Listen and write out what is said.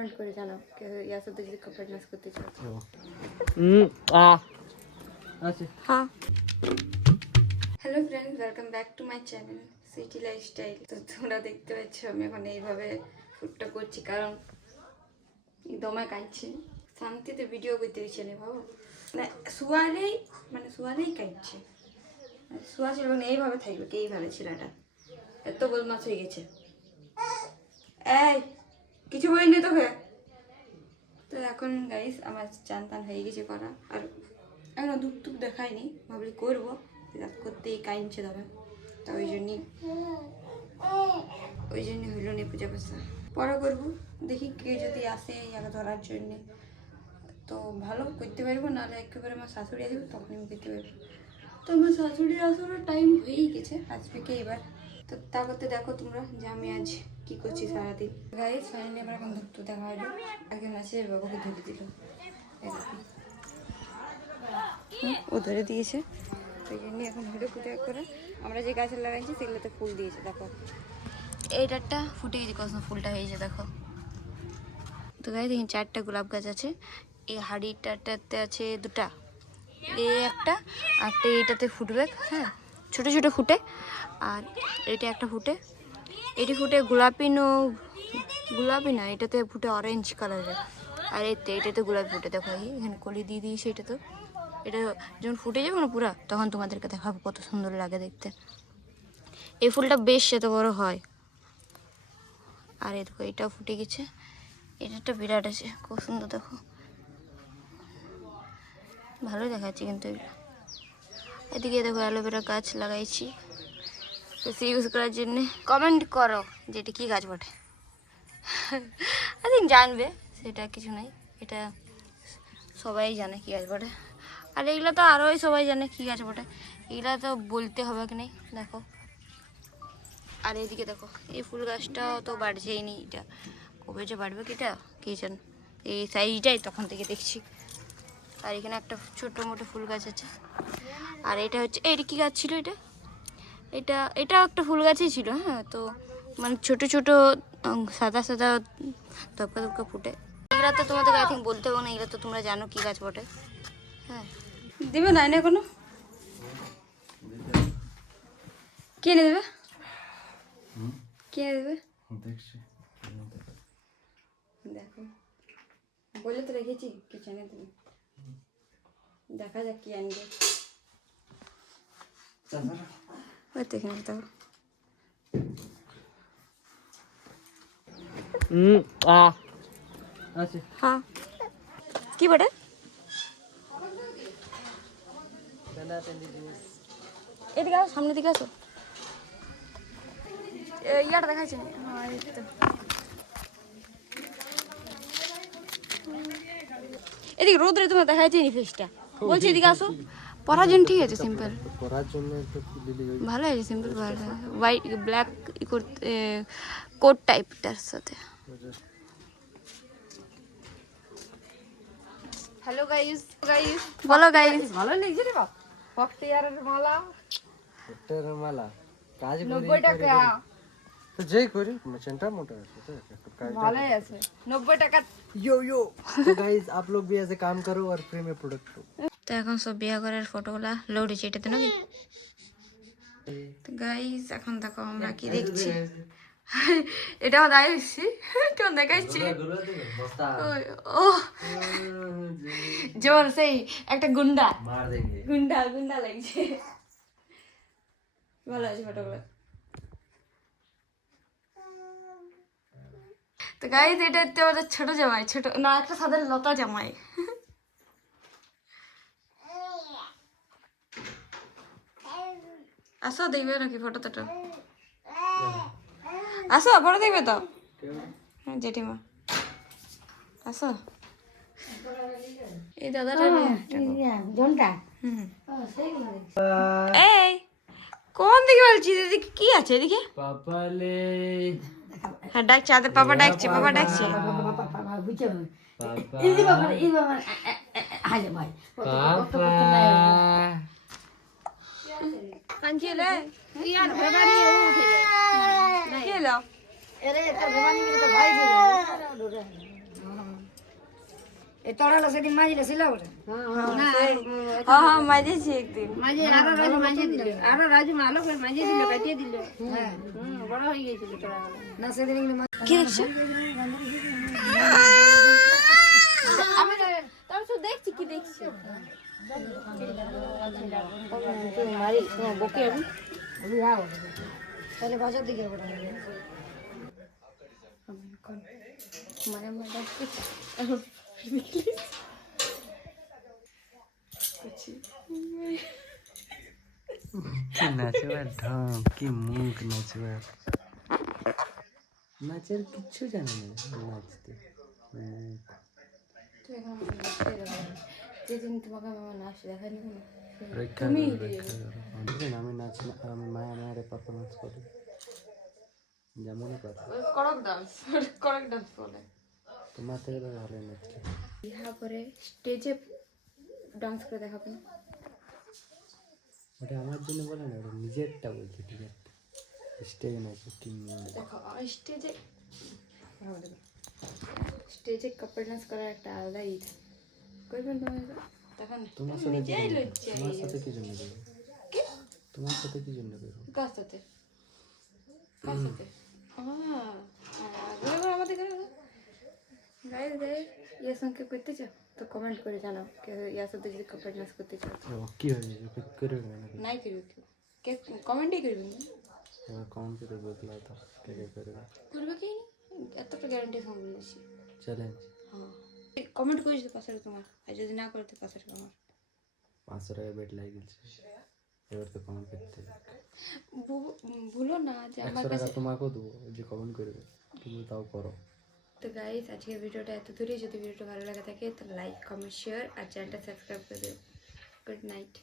Comment করে জানাও ইয়ার সাথে যদি কাপড় নাচ করতে চাও। হ্যাঁ, hello friends, welcome back to my channel city lifestyle. তো তোমরা দেখতে পাচ্ছ আমি এখন এইভাবে শ্যুটটা করছি, কারণ দমে কাঁদছে, শান্তিতে ভিডিও করতে দিচ্ছে না। ভাবো মানে শুয়ারেই কাঁদছে, শোয়া ছিল মানে এইভাবে থাকবে কি, এইভাবে ছেলেটা এত বদমাশ হয়ে গেছে। এই কিছু বলিনি তোকে। তো এখন গাইস আমার চান টান হয়ে গেছে করা, আর এখনো দুধ টুক দেখায়নি, ভাবলি করবো, করতেই কাইনছে তবে। তো ওই জন্যই হইল নি পূজা পাশা, পরে করবো। দেখি কে যদি আসে ইয়াকে ধরার জন্যে তো ভালো করতে পারবো, নাহলে একেবারে আমার শাশুড়ি আসবে তখনই আমি করতে পারবো। তো আমার শাশুড়ি আসার টাইম হয়েই গেছে, আসবে কে এবার। তো তা করতে দেখো তোমরা যে আমি আজ কি করছি সারাদিন। গাইস ফাইনালি আমার এখন ধরতে দেখা হলো, একজন আছে বাবাকে ধরে দিল, ও ধরে দিয়েছে। ওই জন্যই এখন হলো পূজা করে। আমরা যে গাছ লাগাইছি সেগুলোতে ফুল দিয়েছে, দেখো এইটারটা ফুটে গেছে, কত ফুলটা হয়েছে দেখো। তো গাইস দেখুন 4টা গোলাপ গাছ আছে, এই হাড়িটাতে আছে 2টা, এই একটা আর এইটাতে ফুটবে, হ্যাঁ ছোটো ছোটো ফুটে, আর এটা একটা ফুটে, এটি ফুটে গোলাপি না, এটাতে ফুটে অরেঞ্জ কালারের, আর এইটাতে গোলাপি ফুটে। দেখো এখানে কলি দিয়ে দিয়েছি, এটা তো এটা যখন ফুটে যাবে না পুরা, তখন তোমাদেরকে দেখাবো কত সুন্দর লাগে দেখতে। এই ফুলটা বেশ এত বড় হয়। আর এই দেখো এটাও ফুটে গেছে, এটা বিরাট আছে, খুব সুন্দর দেখো, ভালো দেখাচ্ছে কিন্তু এগুলো। এদিকে দেখো অ্যালোভেরা গাছ লাগাইছি বেশি ইউজ করার জন্য। কমেন্ট করো যে এটা কী গাছ বটে, আই থিঙ্ক জানবে, সেটা কিছু নাই, এটা সবাই জানে কী গাছ বটে। আর এগুলো তো আরোই সবাই জানে কী গাছ বটে, এগুলো তো বলতে হবে কি নেই। দেখো আর এইদিকে দেখো এই ফুল গাছটাও তো বাড়ছেই নি, এটা কবে যে বাড়বে কিটা কে জান, এই সাইজটাই তখন থেকে দেখছি। আর এখানে একটা ছোটো মোটো ফুল গাছ আছে। আর এটা হচ্ছে এটা কী গাছ ছিল, এটা একটা ফুল গাছই ছিল, হ্যাঁ। তো মানে ছোট ছোট সাদা সাদা তপকা তপকা ফুটে, এগুলো তো তোমাদের আই থিঙ্ক বলতে হবে না, এগুলো তো তোমরা জানো কী গাছ বটে। হ্যাঁ দিবে না না কোনো, কে এনে দেবে, কে এনে দেবে দেখো, বলে তো রেখেছি কিছু এনে দেবে, দেখা যাক কি আনবে। ওই তো এখানে দেখো হ্যাঁ কি বটে, এদিকে আসো, সামনের দিকে আসো, ইয়াটা দেখাচ্ছে না। হ্যাঁ এই তো এদিকে রোদ্রে তোমার দেখাচ্ছে নি ফেসটা, বলছি এদিকে আসো। পরার জন্য ঠিক আছে, সিম্পল পরার জন্য ভালো আছে, সিম্পল ভালো, হোয়াইট ব্ল্যাক করতে কোট টাইপটার সাথে। হ্যালো গাইস, বলো গাইস, ভালো লাগছে রে বাপ, ফক্তিয়ারের মালা ফক্তিয়ারের মালা কাজ 90 টাকা, তো যেই করি চেনটা মোটা আছে, तो काज ভালোই আছে 90 টাকা। यो यो तो गाइस आप लोग भी ऐसे काम करो और फ्री में प्रोडक्ट लो। তো এখন সব বিয়া করার ফটোগুলা লোড হচ্ছে এটাতে নাকি। তো গাইস এখন দেখো আমরা কি দেখছি, এটা আমার দায় হচ্ছি কেমন দেখাচ্ছি, ও যেমন সেই একটা গুন্ডা मार देंगे গুন্ডা লাগছে, ভালো আছে ফটোগুলো। তো গাইস এটা হচ্ছে আমাদের ছোট জামাই, ছোট না একটা সাদা লতা জামাই। আসো দেখবে নাকি ফটো টটো, আসো ফটো দেখবে তো, হ্যাঁ জেঠিমা আসো। এই দাদাটা এই কোন দিকে বলছি, এদিকে কি আছে, এদিকে पापाले হ্যাঁ ডাকছে, আদের পাপা ডাকছে, পাপা ডাকছে। কাঞ্চিলে কি এলো, এই তড়ালো সেদিন মাঝিলে ছিল বলে হ্যাঁ হ্যাঁ মাঝেছি একদিন মাঝে আরো রাজু মাঝে দিল আরো রাজু আলো করে মাঝে দিল কাটিয়ে দিল হ্যাঁ বড় হয়ে গেছিল তড়ালো না সেদিন কি দেখছো আমি তার শুধু দেখছি কি দেখছি মারি তোমার বকে আমি তাহলে বাজার দিকে বড় মানে মজা নাচবার ঢং কি মুখ নাচবার নাচের কিচ্ছু জানে না নাচতে তুই এখন আমাকে নাচতে দেবে না। যেদিন তোমাকে আমার নাচ দেখাই নেবো না রক্ষা করো, রক্ষা করো। দেখেন আমি নাচ না আমি মায়া মায়ের পারফরমেন্স করি যেমনই কথা করক ডান্স বলে তোমার থেকে তো ভালোই নাচলে বিহা করে স্টেজে ডান্স করে দেখাবেন ওটা আমার জন্য বলে না ওটা নিজেরটা বলছে ঠিক আছে স্টেজে নাচে কি দেখো স্টেজে কাপড় ডান্স করার একটা আলাদা ঈদ করবেন তুমি তখন তোমার সাথে তোমার সাথে কি জন্য করবো তোমার সাথে কি জন্য করবো কার সাথে আমাদের গাইজ ইয়ার সঙ্গে করতে চাও তো কমেন্ট করে জানাও ইয়ার সাথে যদি কাপড় ডান্স করতে চাও ও কি হয়েছে করবে না নাকি নাই করবে কেউ কমেন্টই করবেন না এবার কমেন্ট করে বদলাও তো কে কে করবে করবে কি এতটা গ্যারান্টি সঙ্গে বলেছি চ্যালেঞ্জ হ্যাঁ কমেন্ট করিস তো পাশে তোমার আর যদি না করে তো পাশে আমার 500 টাকা বেড লাগিয়ে গেছে এবার তো কমেন্ট করতে ভুলো না যে আমার 100 টাকা তোমাকেও দেবো যে কমেন্ট করবে কিন্তু তাও করো তো গাইস আজকের ভিডিওটা এত দূরে যদি ভিডিওটা ভালো লাগে থাকে তো লাইক কমেন্ট শেয়ার আর চ্যানেলটা সাবস্ক্রাইব করে দিও গুড নাইট